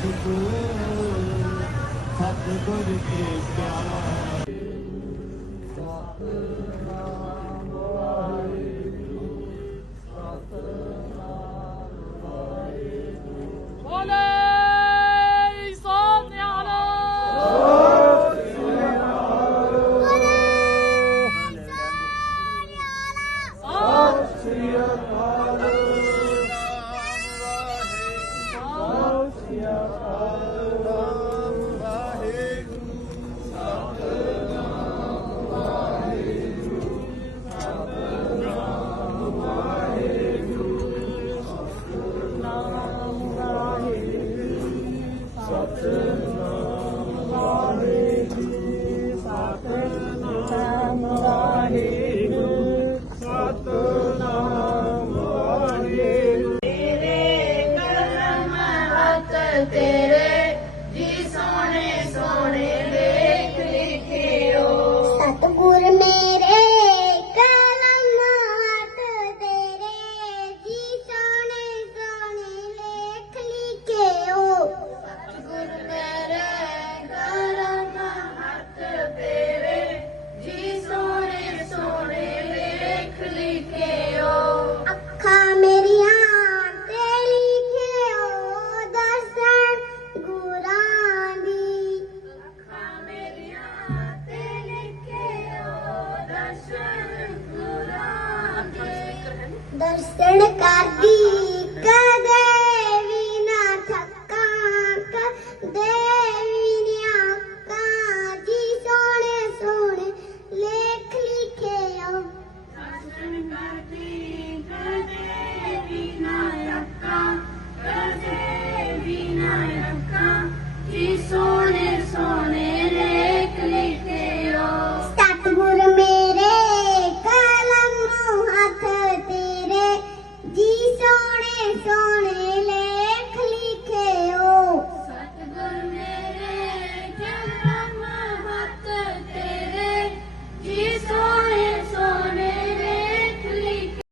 ਸਤਿਗੁਰੂ ਸਤਿਗੁਰ ਕੇ ਪਿਆਰ ਸਤਨਾਮ ਵਾਹਿਗੁਰੂ ਸਤਨਾਮ ਵਾਹਿਗੁਰੂ ਬੋਲੇ ਸ੍ਰੀ ਅਕਾਲ Amen. te ਦਰਸ਼ਨ ਕਰਦੀ।